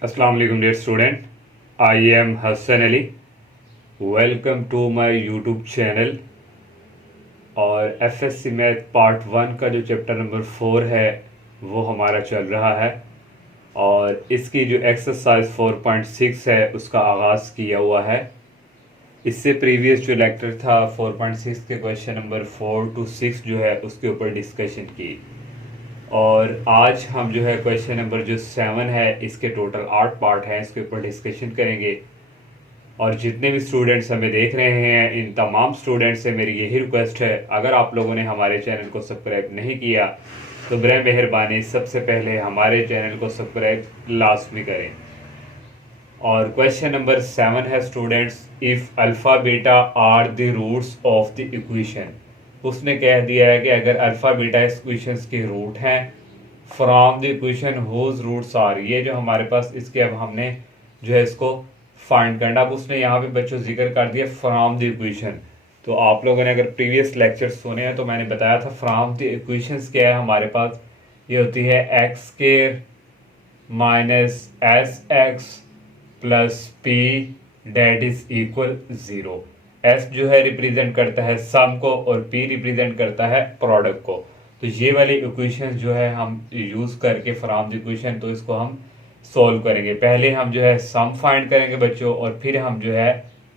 Assalamu alaikum dear student. I am Hassan Ali. Welcome to my YouTube channel. और FSC math part 1 का जो chapter number 4 है वो हमारा चल रहा है और इसकी जो एक्सरसाइज 4.6 है उसका आगाज़ किया हुआ है। इससे प्रीवियस जो लेक्चर था 4.6 के क्वेश्चन नंबर 4 to 6 जो है उसके ऊपर डिस्कशन की और आज हम जो है क्वेश्चन नंबर जो 7 है इसके टोटल 8 पार्ट हैं, इसके ऊपर डिस्कशन करेंगे। और जितने भी स्टूडेंट्स हमें देख रहे हैं इन तमाम स्टूडेंट्स से मेरी यही रिक्वेस्ट है, अगर आप लोगों ने हमारे चैनल को सब्सक्राइब नहीं किया तो बराए मेहरबानी सबसे पहले हमारे चैनल को सब्सक्राइब लाजमी करें। और क्वेश्चन नंबर 7 है students, if alpha beta are the roots of the equation. उसने कह दिया है कि अगर अल्फ़ा बीटा इस इक्वेशंस के रूट हैं from the equation whose roots are, ये जो हमारे पास इसके अब हमने जो है इसको फाइंड करना। अब उसने यहाँ पे बच्चों जिक्र कर दिया फ्रॉम द इक्वेशन। तो आप लोगों ने अगर प्रीवियस लेक्चर सुने हैं तो मैंने बताया था फ्रॉम द इक्वेशंस क्या है हमारे पास, ये होती है x square minus s x plus p that is equal 0। S जो है रिप्रेजेंट करता है सम को और पी रिप्रेजेंट करता है प्रोडक्ट को। तो ये वाली इक्वेशन जो है हम यूज़ करके फ्रॉम द इक्वेशन तो इसको हम सॉल्व करेंगे। पहले हम जो है सम फाइंड करेंगे बच्चों और फिर हम जो है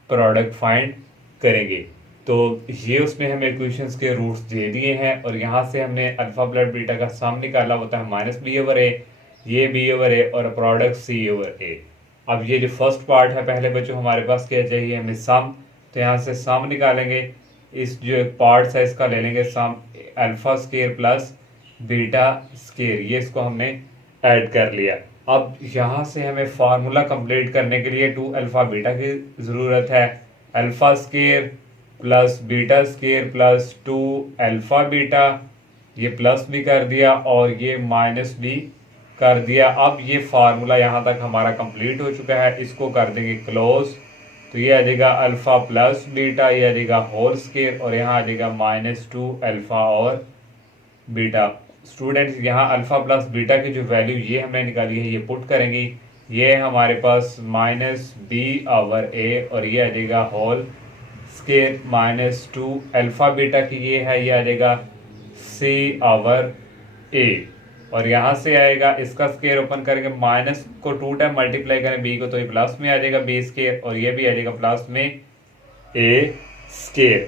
प्रोडक्ट फाइंड करेंगे। तो ये उसमें हमें इक्वेशंस के रूट्स दे दिए हैं और यहाँ से हमने अल्फा प्लस बीटा का सम निकाला होता है माइनस बी ओवर ए, ये बी ओवर ए और प्रोडक्ट सी ओवर ए। अब ये जो फर्स्ट पार्ट है पहले बच्चों हमारे पास क्या चाहिए हमें सम, तो यहाँ से सम निकालेंगे। इस जो पार्ट्स है इसका ले लेंगे sum alpha square plus beta square, ये इसको हमने ऐड कर लिया। अब यहाँ से हमें फार्मूला कंप्लीट करने के लिए 2 अल्फा बीटा की ज़रूरत है। Alpha square plus beta square plus 2 alpha beta, ये प्लस भी कर दिया और ये माइनस भी कर दिया। अब ये फार्मूला यहाँ तक हमारा कंप्लीट हो चुका है, इसको कर देंगे क्लोज। तो ये आ जाएगा अल्फ़ा प्लस बीटा, ये आ जाएगा होल स्क्वायर और यहाँ आ जाएगा -2 अल्फ़ा और बीटा। स्टूडेंट्स यहाँ अल्फ़ा प्लस बीटा की जो वैल्यू ये हमने निकाली है ये पुट करेंगे, ये हमारे पास -b ओवर a और ये आ जाएगा होल स्क्वायर -2 अल्फ़ा बीटा की ये है, ये आ जाएगा c ओवर a और यहाँ से आएगा इसका स्क्वायर ओपन करेंगे, माइनस को 2 टाइम मल्टीप्लाई करें बी को तो ये प्लस में आ जाएगा बी स्क्वायर और ये भी आ जाएगा प्लस में ए स्क्वायर।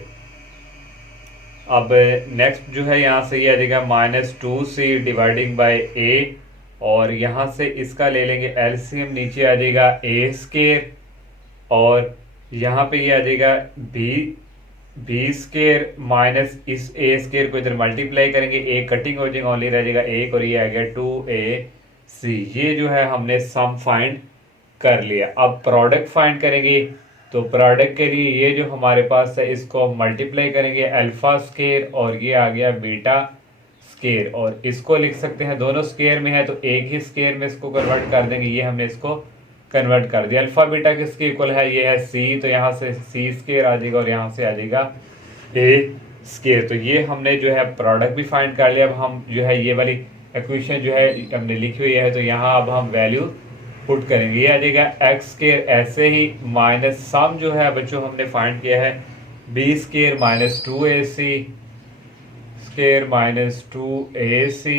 अब नेक्स्ट जो है यहाँ से ये आ जाएगा -2c डिवाइडिंग बाय ए और यहाँ से इसका ले लेंगे एलसीएम, नीचे आ जाएगा ए स्क्वायर और यहाँ पे ये आ जाएगा बी स्क्वायर माइनस इस ए स्क्वायर को इधर मल्टीप्लाई करेंगे, ए कटिंग हो जाएगा ओनली रह जाएगा एक और ये आ गया 2ac। ये जो है हमने सम फाइंड कर लिया। अब प्रोडक्ट फाइंड करेंगे तो प्रोडक्ट के लिए ये जो हमारे पास है इसको मल्टीप्लाई करेंगे अल्फा स्क्वायर और ये आ गया बीटा स्क्वायर और इसको लिख सकते हैं दोनों स्क्वायर में है तो एक ही स्क्वायर में इसको कन्वर्ट कर देंगे, ये हमने इसको कन्वर्ट कर दिया। अल्फा बीटा किसके इक्वल है, ये है सी, तो यहाँ से सी स्क्वायर आ जाएगा और यहाँ से आ जाएगा ए स्क्वायर। तो ये हमने जो है प्रोडक्ट भी फाइंड कर लिया। अब हम जो है ये वाली इक्वेशन जो है हमने लिखी हुई है तो यहाँ अब हम वैल्यू पुट करेंगे, ये आ जाएगा एक्स स्क्वायर ऐसे ही माइनस सम जो है बच्चों हमने फाइंड किया है B square -2ac square -2ac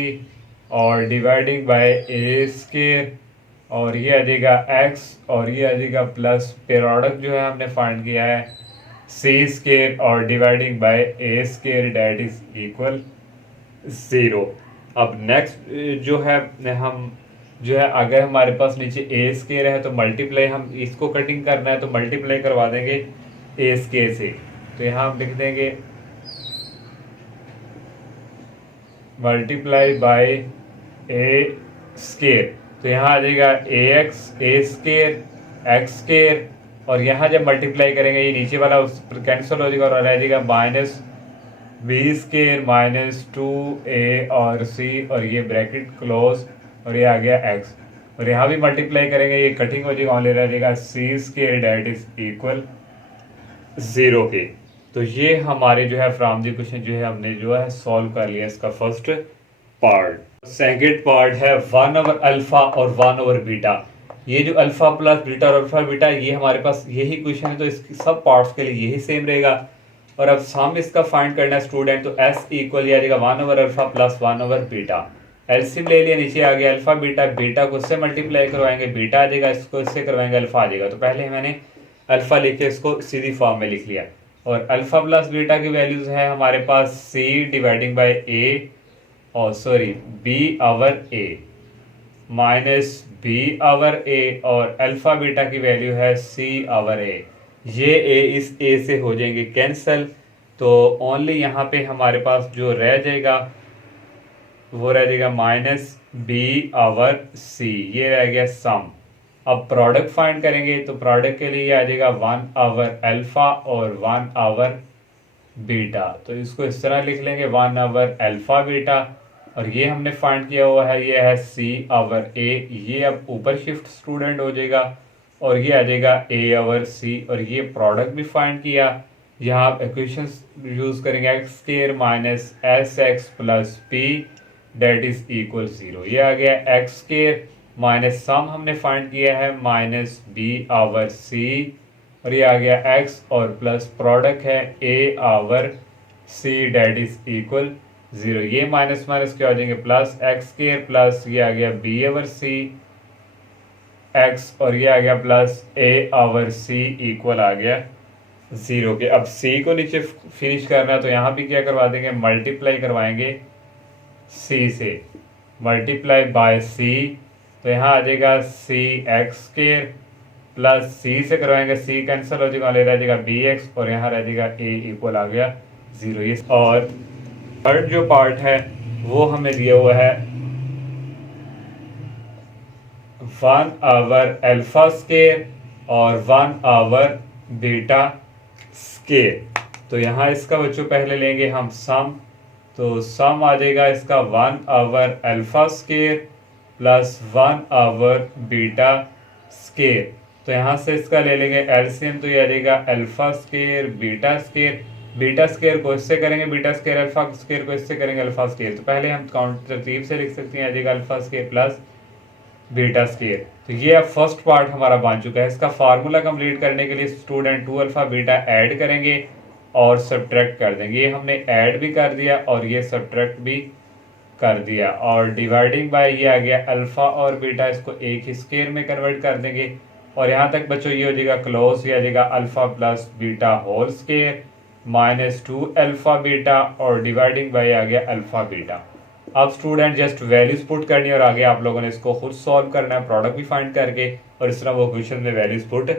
और डिवाइडिंग बाय ए स्क्वायर और ये आ जाएगा x और ये आ जाएगा प्लस प्रोडक्ट जो है हमने फाइंड किया है सी स्क्वायर और dividing by A square that is equal 0। अब नेक्स्ट जो है हम जो है अगर हमारे पास नीचे ए स्क्वायर है तो मल्टीप्लाई, हम इसको कटिंग करना है तो मल्टीप्लाई करवा देंगे ए स्क्वायर से, तो यहाँ हम लिख देंगे मल्टीप्लाई बाय ए स्क्वायर, तो यहाँ आ जाएगा ए एक्स ए स्क्वायर एक्स स्क्वायर और यहाँ जब मल्टीप्लाई करेंगे ये नीचे वाला उस कैंसिल हो जाएगा और रह जाएगा -b स्क्वायर -2a और c और ये ब्रैकेट क्लोज और ये आ गया x और यहाँ भी मल्टीप्लाई करेंगे ये कटिंग हो जाएगा ऑनली रह जाएगा c square that is equal 0 के। तो ये हमारे जो है फ्रॉम द इक्वेशन जो है हमने जो है सॉल्व कर लिया इसका फर्स्ट पार्ट। सेकंड पार्ट है 1 ओवर अल्फा और 1 ओवर बीटा। ये जो अल्फा प्लस बीटा और अल्फा बीटा ये हमारे पास यही क्वेश्चन है, तो इसकी सब पार्ट्स के लिए यही सेम रहेगा। और अब सम इसका फाइंड करना है स्टूडेंट, तो एस इक्वल आ जाएगा 1/अल्फा प्लस 1/बीटा। एलसीएम ले लिया, नीचे आ गया अल्फा बीटा, बीटा को इससे मल्टीप्लाई करवाएंगे बीटा आ जाएगा, इसको इससे करवाएंगे अल्फा आ जाएगा। तो पहले मैंने अल्फा लिख के इसको सीधी फॉर्म में लिख लिया। और अल्फा प्लस बीटा की वैल्यूज है हमारे पास सी डिवाइडिंग बाई ए, और sorry b over a minus b over a, और अल्फा बीटा की वैल्यू है सी आवर ए। ये ए इस ए से हो जाएंगे कैंसिल, तो ओनली यहाँ पे हमारे पास जो रह जाएगा वो रह जाएगा माइनस बी आवर सी, ये रह गया सम। अब प्रोडक्ट फाइंड करेंगे, तो प्रोडक्ट के लिए आ जाएगा 1/अल्फा और 1/बीटा। तो इसको इस तरह लिख लेंगे 1/अल्फा बीटा, और ये हमने फाइंड किया हुआ है, ये है c/a। ये अब ऊपर शिफ्ट स्टूडेंट हो जाएगा, और ये आ जाएगा a/c, और ये प्रोडक्ट भी फाइंड किया। यहाँ आप इक्वेशन यूज करेंगे x² minus sx plus p that is equal 0। ये आ गया x² माइनस सम हमने फाइंड किया है माइनस b/c, और ये आ गया x और प्लस प्रोडक्ट है a/c डेट इज इक्वल 0। ये माइनस माइनस क्या हो जाएंगे प्लस x² प्लस ये आ गया b/c x, और ये आ गया प्लस a/c इक्वल आ गया 0 के। अब c को नीचे फिनिश करना है, तो यहाँ भी क्या करवा देंगे, मल्टीप्लाई करवाएंगे c से, मल्टीप्लाई बाय c, तो यहाँ आ जाएगा cx² प्लस c से करवाएंगे c कैंसिल हो जाएगा, रह जाएगा bx, और यहाँ रह जाएगा a इक्वल आ गया 0। ये और थर्ड जो पार्ट है वो हमें दिया हुआ है 1/अल्फा² और 1/बीटा²। तो यहाँ इसका बच्चों पहले लेंगे हम सम, तो सम आ जाएगा इसका 1/अल्फा² प्लस 1/बीटा²। तो यहाँ से इसका ले लेंगे एलसीएम, तो ये आ जाएगा अल्फा² बीटा² को इससे करेंगे बीटा² अल्फा² को इससे करेंगे अल्फा²। तो पहले हम काउंट तरतीब से लिख सकते हैं, आ जाएगा अल्फा² प्लस बीटा²। तो ये अब फर्स्ट पार्ट हमारा बन चुका है। इसका फार्मूला कंप्लीट करने के लिए स्टूडेंट 2α बीटा ऐड करेंगे और सब्ट्रैक्ट कर देंगे। ये हमने ऐड भी कर दिया और ये सब्ट्रैक्ट भी कर दिया, और डिवाइडिंग बाय ये आ गया अल्फा और बीटा, इसको एक ही स्क्वायर में कन्वर्ट कर देंगे। और यहाँ तक बच्चों ये हो जाएगा क्लोज, ये आ जाएगा alpha plus beta whole square minus 2α beta, और डिवाइडिंग बाय आ गया अल्फा बीटा। अब स्टूडेंट जस्ट वैल्यूज पुट करनी है और आगे आप लोगों ने इसको खुद सॉल्व करना है प्रोडक्ट भी फाइंड करके, और इस तरह वो क्वेश्चन में वैल्यूज पुट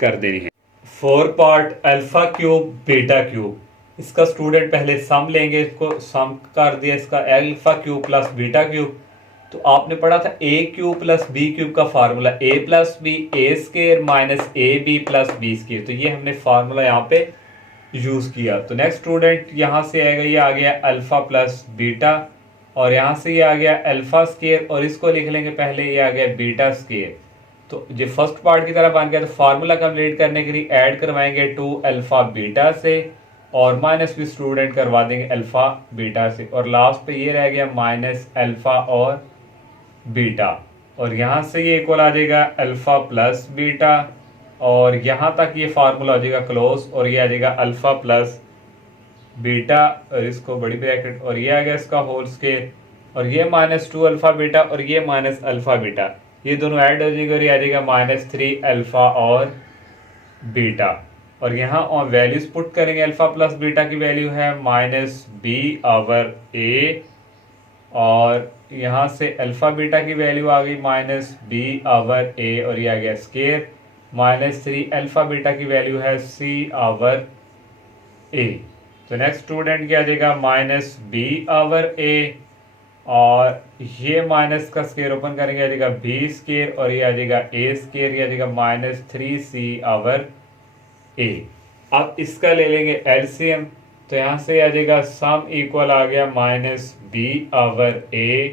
कर देनी है। 4 पार्ट α³ β³। इसका स्टूडेंट पहले सम लेंगे, इसको सम कर दिया इसका α³ प्लस β³। तो आपने पढ़ा था a³ प्लस b³ का formula a plus b a² minus ab plus b²। तो ये हमने फार्मूला यहाँ पे यूज किया। तो नेक्स्ट स्टूडेंट यहाँ से आएगा, ये आ गया अल्फा प्लस बीटा, और यहाँ से ये आ गया α², और इसको लिख लेंगे पहले, ये आ गया β²। तो ये फर्स्ट पार्ट की तरह बन गया। तो फार्मूला कंप्लीट करने के लिए ऐड करवाएंगे 2α बीटा से, और माइनस भी स्टूडेंट करवा देंगे अल्फा बीटा से, और लास्ट पे ये रह गया माइनस अल्फा और बीटा, और यहाँ से ये इक्वल आ जाएगा अल्फा प्लस बीटा, और यहाँ तक ये फार्मूला हो जाएगा क्लोज, और ये आ जाएगा अल्फा प्लस बीटा, और इसको बड़ी ब्रैकेट, और ये आ गया इसका होल स्क्वायर, और ये माइनस 2α बीटा और ये माइनस अल्फा बीटा, ये दोनों ऐड हो जाएगा और ये आ जाएगा माइनस 3α और बीटा। और यहाँ वैल्यूज पुट करेंगे, अल्फा प्लस बीटा की वैल्यू है माइनस b/a, और यहाँ से अल्फा बीटा की वैल्यू आ गई माइनस b/a, और ये आ गया स्क्वायर माइनस 3α बीटा की वैल्यू है c/a। तो नेक्स्ट स्टूडेंट क्या आ जाएगा माइनस b/a, और ये माइनस का स्क्वायर ओपन करेंगे, आ जाएगा b², और ये आ जाएगा a², ये आ जाएगा माइनस 3c/a। अब इसका ले लेंगे एलसीएम, तो यहाँ से आ जाएगा सम इक्वल आ गया माइनस b/a,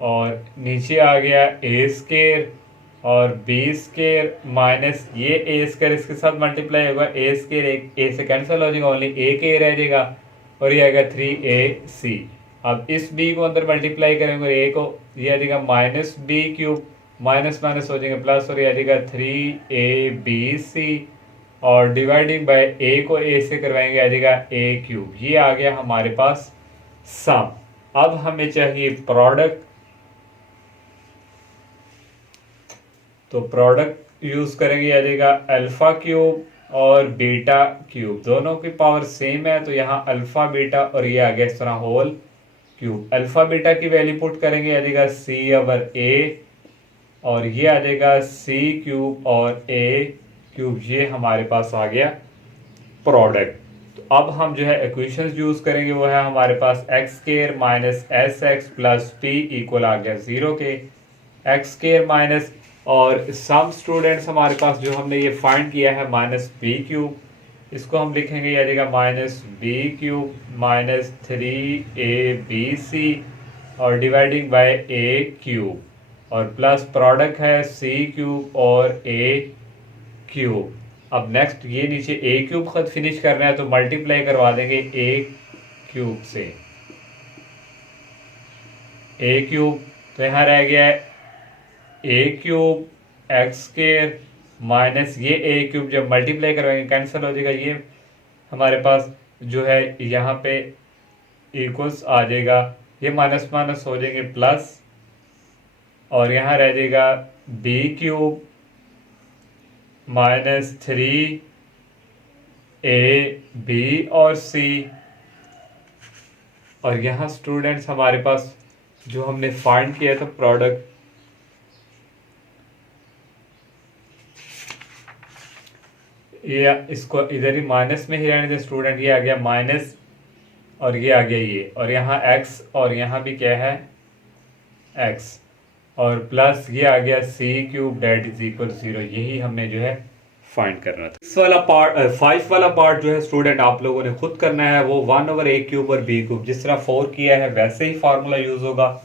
और नीचे आ गया a² और b² माइनस ये a² इसके साथ मल्टीप्लाई होगा, a² एक a से कैंसिल हो जाएगा, ओनली a के रह जाएगा, और ये आएगा 3ac। अब इस b को अंदर मल्टीप्लाई करेंगे a को, ये आ जाएगा माइनस b³ माइनस माइनस हो जाएंगे प्लस और ये आ जाएगा 3ab और डिवाइडिंग बाय ए को ए से करवाएंगे आ जाएगा a³। ये आ गया हमारे पास सम। अब हमें चाहिए प्रोडक्ट, तो प्रोडक्ट यूज करेंगे आ जाएगा अल्फा क्यूब और बीटा क्यूब, दोनों की पावर सेम है तो यहाँ अल्फा बीटा और ये आ गया इस तरह होल क्यूब। अल्फा बीटा की वैल्यू पुट करेंगे आ जाएगा c/a और ये आ जाएगा c³ और a³। ये हमारे पास आ गया प्रोडक्ट। तो अब हम जो है इक्वेशंस यूज करेंगे, वो है हमारे पास x² minus sx plus p equal आ गया 0 के। x² माइनस और सम स्टूडेंट्स हमारे पास जो हमने ये फाइंड किया है -b³, इसको हम लिखेंगे आ जाएगा -b³ माइनस 3abc और डिवाइडिंग बाय a³ और प्लस प्रोडक्ट है c³ और a³। अब नेक्स्ट ये नीचे a³ खुद फिनिश करना है तो मल्टीप्लाई करवा देंगे a³ से, a³ तो यहाँ रह गया है a³ x² माइनस ये a³ जब मल्टीप्लाई करवाएंगे कैंसिल हो जाएगा, ये हमारे पास जो है यहाँ पे इक्वल्स आ जाएगा, ये माइनस माइनस हो जाएंगे प्लस और यहाँ रह जाएगा b³ माइनस 3ab और c और यहाँ स्टूडेंट्स हमारे पास जो हमने फाइंड किया था प्रोडक्ट, ये इसको इधर ही माइनस में ही रहने दे स्टूडेंट, ये आ गया माइनस और ये आ गया ये और यहाँ x और यहाँ भी क्या है x और प्लस ये आ गया c³ डेट इज इक्वल 0। यही हमने जो है फाइंड करना था। इस वाला पार्ट 5 वाला पार्ट जो है स्टूडेंट आप लोगों ने खुद करना है, वो 1/a³ और b³ जिस तरह 4 किया है वैसे ही फार्मूला यूज होगा।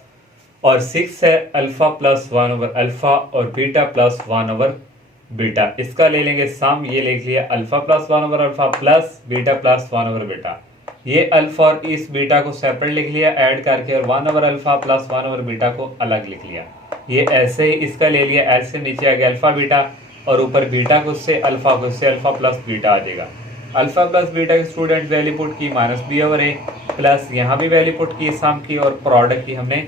और 6 है अल्फा प्लस 1/अल्फा और बीटा प्लस 1/बीटा, इसका ले लेंगे सम, ये लिख लिया अल्फा प्लस 1/अल्फा प्लस बीटा प्लस 1/बीटा। ये अल्फा और इस बीटा को सेपरेट लिख लिया ऐड करके और 1/अल्फा प्लस 1/बीटा को अलग लिख लिया। ये ऐसे ही इसका ले लिया, ऐसे नीचे आ गया अल्फा बीटा और ऊपर बीटा को उससे अल्फा को उससे अल्फा प्लस बीटा आ जाएगा। अल्फा प्लस बीटा की स्टूडेंट वैल्यू पुट की -b/a प्लस यहाँ भी वैल्यू पुट की सम की और प्रोडक्ट की हमने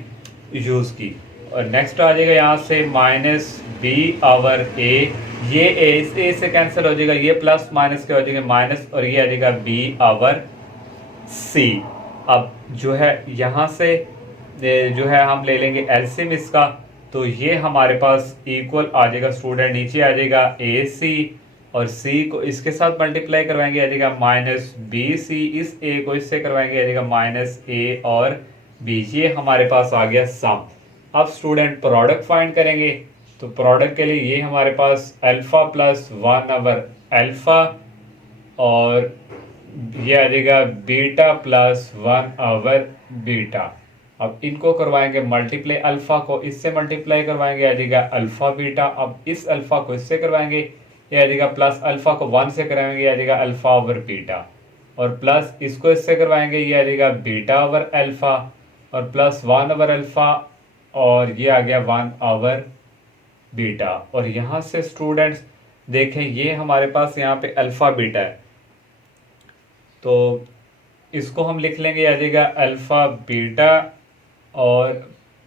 यूज की और नेक्स्ट आ जाएगा यहाँ से -b/a, ये a से कैंसिल हो जाएगा, ये प्लस माइनस के हो जाएगा माइनस और ये आ जाएगा b/c। अब जो है यहाँ से जो है हम ले लेंगे एलसीएम इसका, तो ये हमारे पास इक्वल आ जाएगा स्टूडेंट, नीचे आ जाएगा AC और C को इसके साथ मल्टीप्लाई करवाएंगे आ जाएगा -bc, इस A को इससे करवाएंगे आ जाएगा -a और b। ये हमारे पास आ गया सम। अब स्टूडेंट प्रोडक्ट फाइंड करेंगे, तो प्रोडक्ट के लिए ये हमारे पास अल्फा प्लस 1/अल्फा और ये आ जाएगा बीटा प्लस 1/बीटा। अब इनको करवाएंगे मल्टीप्लाई, अल्फा को इससे मल्टीप्लाई करवाएंगे आ जाएगा अल्फा बीटा। अब इस अल्फा को इससे करवाएंगे ये आ जाएगा प्लस अल्फा को 1 से कराएंगे आ जाएगा अल्फा/बीटा और प्लस इसको इससे करवाएंगे ये आ जाएगा बीटा/अल्फा और प्लस 1/अल्फा और ये आ गया 1/बीटा। और यहाँ से स्टूडेंट्स देखें ये हमारे पास यहाँ पे अल्फा बीटा है, तो इसको हम लिख लेंगे आ जाएगा अल्फा बीटा और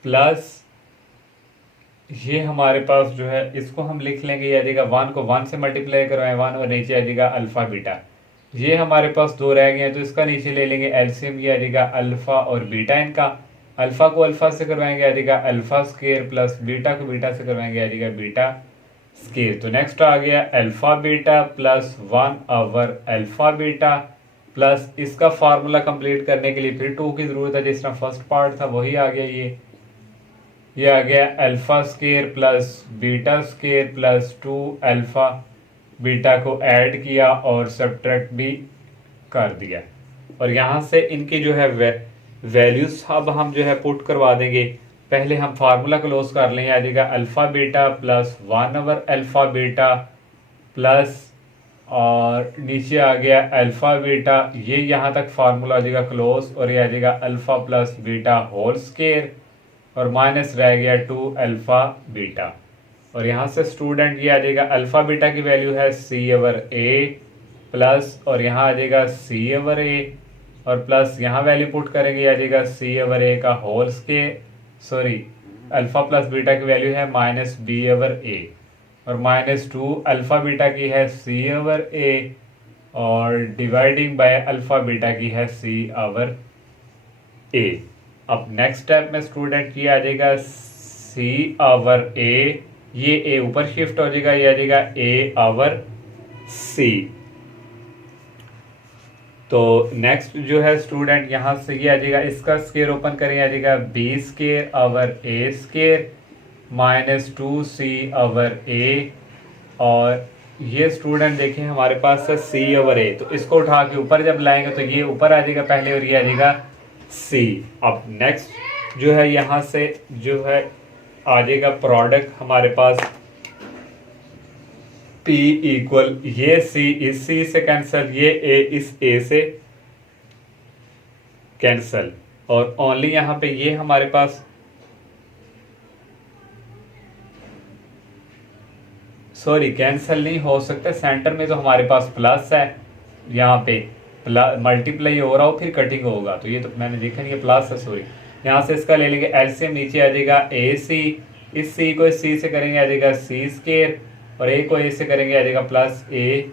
प्लस ये हमारे पास जो है इसको हम लिख लेंगे ये आ जाएगा 1 को 1 से मल्टीप्लाई करवाएं 1 और नीचे आ जाएगा अल्फा बीटा। ये हमारे पास 2 रह गए हैं तो इसका नीचे ले लेंगे एलसीएम, ये आ जाएगा अल्फा और बीटा इनका। अल्फा को अल्फा से करवाएंगे आ जाएगा अल्फा स्क्वायर प्लस बीटा को बीटा से करवाएंगे आ जाएगा बीटा स्क्वायर। तो नेक्स्ट आ गया अल्फा बीटा प्लस 1/अल्फा बीटा प्लस इसका फार्मूला कंप्लीट करने के लिए फिर 2 की जरूरत है, जिस तरह फर्स्ट पार्ट था वही आ गया। ये आ गया alpha square plus beta square plus 2 alpha beta को ऐड किया और सब्ट्रैक्ट भी कर दिया और यहाँ से इनकी जो है वैल्यूज अब हम जो है पुट करवा देंगे। पहले हम फार्मूला क्लोज कर लेंगे, आ जाएगा अल्फा बीटा प्लस 1/अल्फा बीटा प्लस और नीचे आ गया अल्फा बीटा, ये यहाँ तक फार्मूला आ जाएगा क्लोज और ये आ जाएगा alpha plus beta whole square और माइनस रह गया 2 अल्फा बीटा। और यहाँ से स्टूडेंट ये आ जाएगा अल्फ़ा बीटा की वैल्यू है सी ओवर ए प्लस, और यहाँ आ जाएगा सी ओवर ए और प्लस यहाँ वैल्यू पुट करेंगे आ जाएगा सी ओवर ए का whole square, sorry alpha plus beta की वैल्यू है माइनस बी ओवर ए, और -2 अल्फ़ा बीटा की है सी ओवर ए, और डिवाइडिंग बाय अल्फ़ा बीटा की है सी ओवर ए। अब नेक्स्ट स्टेप में स्टूडेंट ये आ जाएगा सी ओवर ए, ये ए ऊपर शिफ्ट हो जाएगा, ये आ जाएगा ए ओवर सी। तो नेक्स्ट जो है स्टूडेंट यहाँ से ये आ जाएगा, इसका स्केयर ओपन करें आ जाएगा B square over A square -2 C over a, और ये स्टूडेंट देखें हमारे पास है सी ओवर ए, तो इसको उठा के ऊपर जब लाएंगे तो ये ऊपर आ जाएगा पहले और ये आ जाएगा सी। अब नेक्स्ट जो है यहाँ से जो है आ जाएगा प्रोडक्ट हमारे पास P इक्वल ये C इस C से कैंसिल, ये A इस A से कैंसिल, और ओनली यहाँ पे ये हमारे पास सॉरी कैंसिल नहीं हो सकता, सेंटर में तो हमारे पास प्लस है, यहाँ पे मल्टीप्लाई हो रहा हो फिर कटिंग होगा, तो ये तो मैंने देखा नहीं प्लस है, सॉरी। यहाँ से इसका ले लेंगे एलसीएम, नीचे आ जाएगा ए सी, इस सी को इस सी से करेंगे आ जाएगा सी स्केयर, और ए को ए से करेंगे आ जाएगा प्लस ए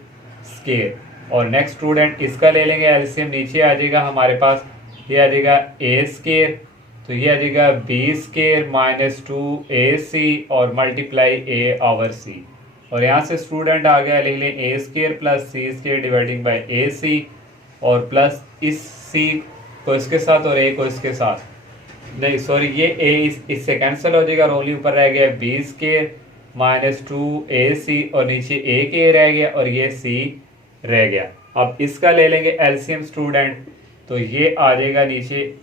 स्केयर। और नेक्स्ट स्टूडेंट इसका ले लेंगे एलसीएम, नीचे आ जाएगा हमारे पास ये आ जाएगा ए स्केयर, तो ये आ जाएगा बी स्केयर -2 ए सी और मल्टीप्लाई ए ओवर सी, और यहाँ से स्टूडेंट आ गया लिख लें a square plus c square dividing by a c, और प्लस इस सी को इसके साथ और ए को इसके साथ, नहीं सॉरी ये ए इससे कैंसिल हो जाएगा और ओनली ऊपर रह गया बी स्केयर -2 ए सी, और नीचे ए के रह गया और ये सी रह गया। अब इसका ले लेंगे एलसीएम स्टूडेंट, तो ये आ जाएगा नीचे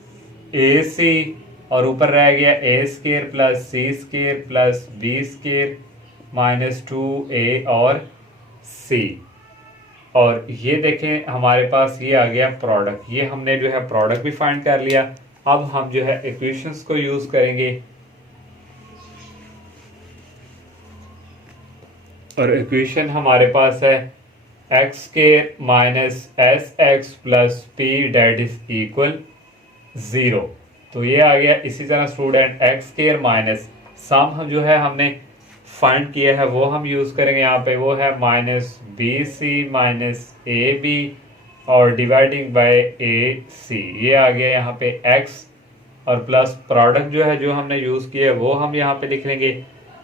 ए सी और ऊपर रह गया a square plus c square plus b square -2 ए और सी, और ये देखें हमारे पास ये आ गया प्रोडक्ट, ये हमने जो है प्रोडक्ट भी फाइंड कर लिया। अब हम जो है इक्वेशंस को यूज करेंगे, और इक्वेशन हमारे पास है x square minus s x plus p that is equal 0, तो ये आ गया। इसी तरह student x square minus sum हम जो है हमने फाइंड किया है वो हम यूज़ करेंगे यहाँ पे, वो है -BC माइनस AB और डिवाइडिंग बाय AC, ये आ गया यहाँ पे x, और प्लस प्रोडक्ट जो है जो हमने यूज़ किया है वो हम यहाँ पे लिख लेंगे,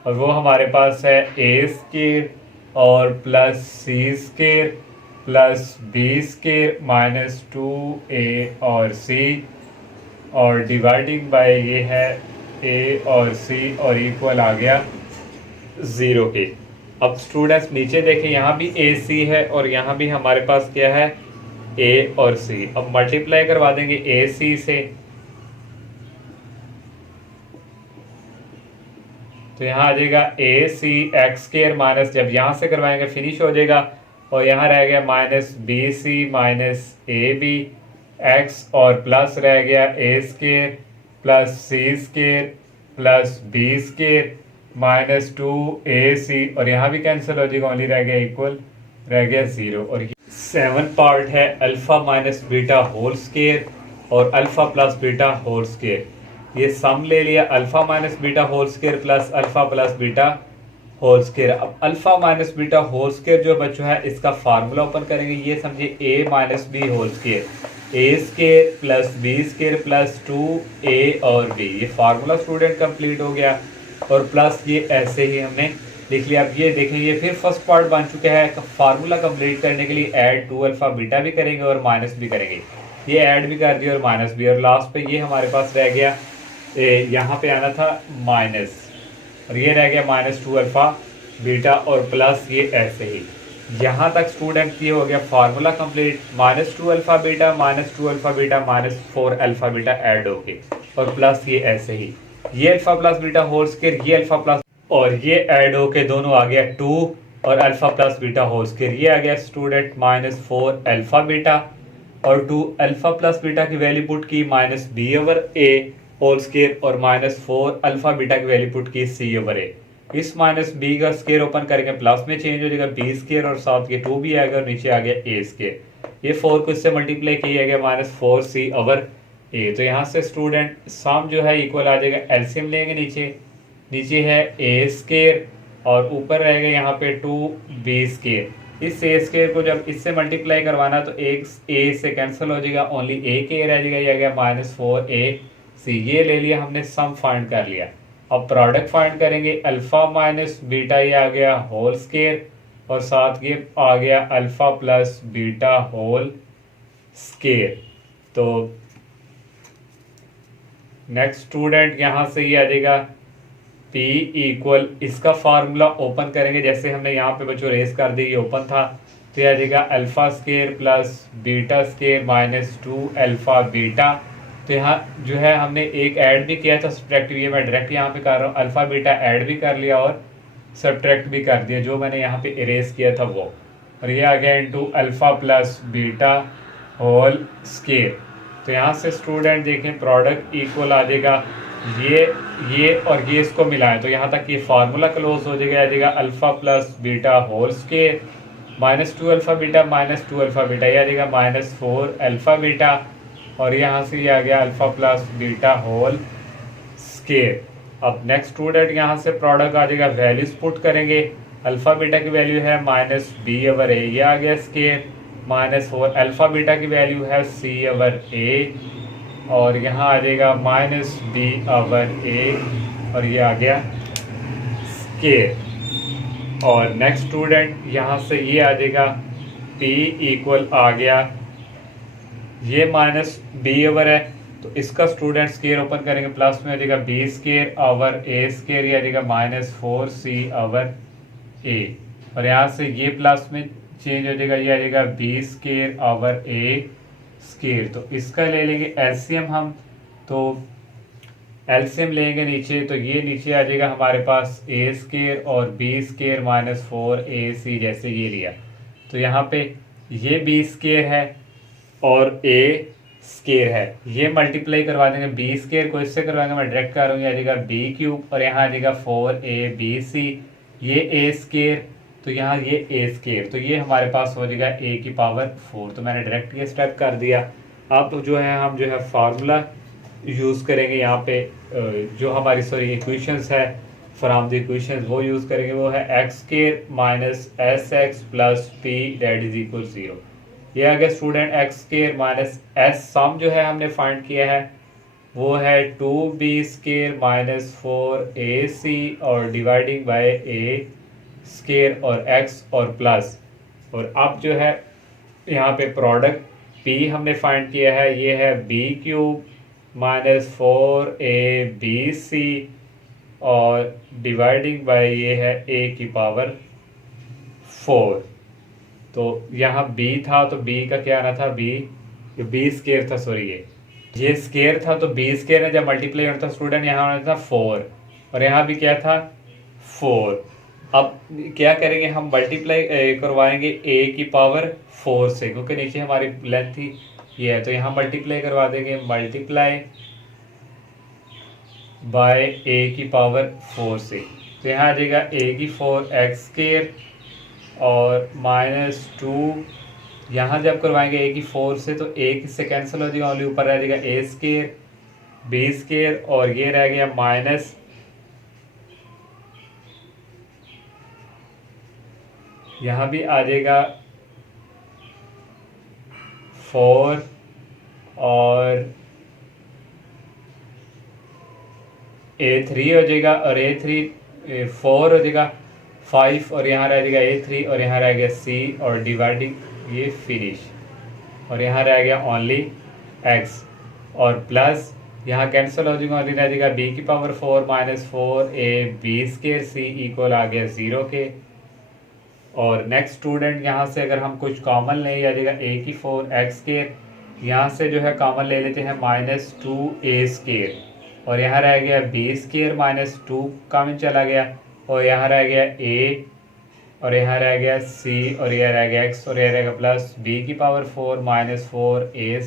और वो हमारे पास है a स्केयर और plus C square plus B square -2A और C, और डिवाइडिंग बाय ये है A और C, और इक्वल आ गया 0 के। अब स्टूडेंट्स नीचे देखें यहाँ भी ए सी है और यहाँ भी हमारे पास क्या है ए और सी। अब मल्टीप्लाई करवा देंगे ए सी से, तो यहाँ आ जाएगा ए सी एक्स स्केयर माइनस, जब यहाँ से करवाएंगे फिनिश हो जाएगा, और यहाँ रह गया -BC minus a b x और प्लस रह गया a square plus c square plus b square -2AC, और यहाँ भी कैंसिल हो जाएगा, ओनली रह गया इक्वल रह गया 0। और 7 पार्ट है alpha minus beta whole square और alpha plus beta whole square. ये सम ले लिया alpha minus beta whole square plus alpha plus beta whole square. अब alpha minus beta whole square जो बच्चों है इसका फार्मूला ओपन करेंगे, ये समझिए a minus b whole square, a square plus b square plus 2a और b, ये फार्मूला स्टूडेंट कंप्लीट हो गया, और प्लस ये ऐसे ही हमने लिख लिया। अब ये देखें ये फिर फर्स्ट पार्ट बन चुका है। फार्मूला कंप्लीट करने के लिए ऐड 2 अल्फा बीटा भी करेंगे और माइनस भी करेंगे, ये ऐड भी कर दिया और माइनस भी, और लास्ट पे ये हमारे पास रह गया यहाँ पे आना था माइनस, और ये रह गया -2 अल्फा बीटा और प्लस ये ऐसे ही। यहाँ तक स्टूडेंट ये हो गया formula complete, -2 alpha beta -2 alpha beta -4 alpha beta add हो गए, और प्लस ये ऐसे ही, ये alpha plus beta whole square, ये अल्फा प्लस, और ये ऐड होके दोनों आ गया 2 और alpha plus beta whole square, ये आ गया स्टूडेंट -4 अल्फा बीटा, और 2 अल्फा प्लस बीटा की वैल्यू पुट की -b/a होल स्केयर, और -4 अल्फा बीटा की वैल्यू पुट की c/a। इस माइनस बी का स्केयर ओपन करेंगे प्लस में चेंज हो जाएगा बी स्केयर और साथ ये 2 भी आएगा और नीचे आ गया ए स्केयर। ये 4 को इससे मल्टीप्लाई किया गया -4c ओवर ए। तो यहाँ से स्टूडेंट सम जो है इक्वल आ जाएगा, एलसीएम लेंगे नीचे है ए स्केयर और ऊपर रहेगा यहाँ पे 2b स्केयर। इस ए स्केयर को जब इससे मल्टीप्लाई करवाना तो एक ए से कैंसिल हो जाएगा, ओनली ए के रह जाएगा, ये आ गया -4ac। ये ले लिया हमने, सम फाइंड कर लिया। अब प्रोडक्ट फाइंड करेंगे, अल्फा माइनस बीटा ये आ गया होल स्केयर और साथ ये आ गया alpha plus beta whole square. तो नेक्स्ट स्टूडेंट यहाँ से ये आ जाएगा P इक्वल, इसका फार्मूला ओपन करेंगे जैसे हमने यहाँ पे बच्चों रेस कर दी, ये ओपन था, तो ये आ जाएगा alpha square plus beta square -2 alpha beta. तो यहाँ जो है हमने एक ऐड भी किया था सब्ट्रैक्ट, ये मैं डायरेक्ट यहाँ पे कर रहा हूँ, अल्फा बीटा ऐड भी कर लिया और सब्ट्रैक्ट भी कर दिया, जो मैंने यहाँ पे इरेज किया था वो। और ये आ गया into alpha plus beta whole square. तो यहाँ से स्टूडेंट देखें प्रोडक्ट इक्वल आ जाएगा ये और ये इसको मिलाएं तो यहाँ तक ये फार्मूला क्लोज हो जाएगा, आ जाएगा alpha plus beta whole square -2 alpha beta -2 alpha beta, ये आ जाएगा -4 अल्फा बीटा और यहाँ से ये आ गया alpha plus beta whole square. अब नेक्स्ट स्टूडेंट यहाँ से प्रोडक्ट आ जाएगा, वैल्यूज पुट करेंगे, अल्फा बीटा की वैल्यू है -b ओवर a, ये आ गया स्केयर, -4 अल्फा बीटा की वैल्यू है c ओवर a और यहाँ आ जाएगा -b ओवर a और ये आ गया स्केयर। और नेक्स्ट स्टूडेंट यहाँ से ये आ जाएगा p इक्वल आ गया, ये -b ओवर है तो इसका स्टूडेंट स्केयर ओपन करेंगे प्लस में आ जाएगा b square over a square, ये आ जाएगा -4c ओवर a और यहाँ से ये प्लस में चेंज हो जाएगा, ये आ जाएगा b square over a square. तो इसका ले लेंगे एलसीएम हम, तो एलसीएम लेंगे नीचे, तो ये नीचे आ जाएगा हमारे पास a स्केयर और b स्केयर -4ac, जैसे ये लिया तो यहाँ पे ये b स्केयर है और a स्केयर है, ये मल्टीप्लाई करवा देंगे, b स्केयर को इससे करवाएंगे, मैं डायरेक्ट कर रहा हूँ, आ जाएगा b क्यूब और यहाँ आ जाएगा 4abc, ये a स्केयर तो यहाँ ये a स्केयर, तो ये हमारे पास हो जाएगा a की पावर 4। तो मैंने डायरेक्ट ये स्टेप कर दिया। अब जो है हम जो है फार्मूला यूज़ करेंगे यहाँ पे, जो हमारी सॉरी इक्वेशंस है फ्रॉम द इक्वेशंस वो यूज़ करेंगे, वो है x square minus s x plus p that is equal 0। ये आ गया student x square minus s, sum जो है हमने फाइंड किया है वो है 2b स्केयर -4ac और डिवाइडिंग बाय a स्केयर और x और प्लस। और अब जो है यहाँ पे प्रोडक्ट p हमने फाइंड किया है, ये है b क्यूब -4abc और डिवाइडिंग बाय ये है a की पावर 4। तो यहाँ b था तो b का क्या आना था, b स्केयर था, सॉरी ये स्केयर था तो b स्केयर है जब मल्टीप्लाई होता था स्टूडेंट, यहाँ होना था 4 और यहाँ भी क्या था 4। अब क्या करेंगे हम, मल्टीप्लाई करवाएंगे a की पावर 4 से, क्योंकि नीचे हमारी लेंथ थी ये है, तो यहाँ मल्टीप्लाई करवा देंगे, मल्टीप्लाई बाय a की पावर 4 से, तो यहाँ आ जाएगा a की 4x स्केयर और -2, यहाँ जब करवाएंगे a की 4 से तो a किससे कैंसिल हो जाएगा, ओनली ऊपर रह जाएगा a स्केयर b स्केयर और ये रह गया माइनस, यहाँ भी आ जाएगा 4 और a3 हो जाएगा और a3 4 हो जाएगा 5 और यहाँ रह जाएगा a3 और यहाँ रह गया c और डिवाइडिंग ये फिनिश और यहाँ रह गया ओनली x और प्लस यहाँ कैंसिल हो जाएगा, ओनली रह जाएगा b की power 4 -4ab square c equal आ गया 0 के। और नेक्स्ट स्टूडेंट यहाँ से अगर हम कुछ कॉमन लें, आ जाएगा a की 4x स्केयर, यहाँ से जो है कॉमन ले लेते हैं -2a स्केयर और यहाँ रह गया b स्केयर -2 कॉमन चला गया और यहाँ रह गया a और यहाँ रह गया c और यह रह गया x और यह रहेगा प्लस b की पावर 4 -4a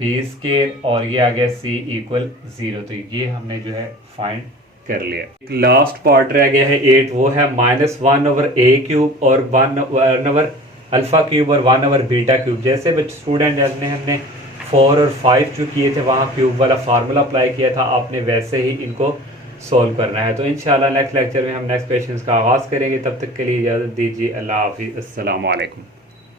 b स्केयर और ये आ गया c इक्वल 0। तो ये हमने जो है फाइंड कर लिया। लास्ट पार्ट रह गया है 8, वो है -1/a³ और 1/अल्फा³ और 1/बीटा³। जैसे बच्चे स्टूडेंट हमने 4 और 5 जो किए थे वहाँ क्यूब वाला फार्मूला अप्लाई किया था, आपने वैसे ही इनको सॉल्व करना है। तो इंशाल्लाह नेक्स्ट लेक्चर में हम नेक्स्ट क्वेश्चन का आगाज़ करेंगे। तब तक के लिए इजाज़त दीजिए। अल्लाह हाफिज़। अस्सलाम वालेकुम।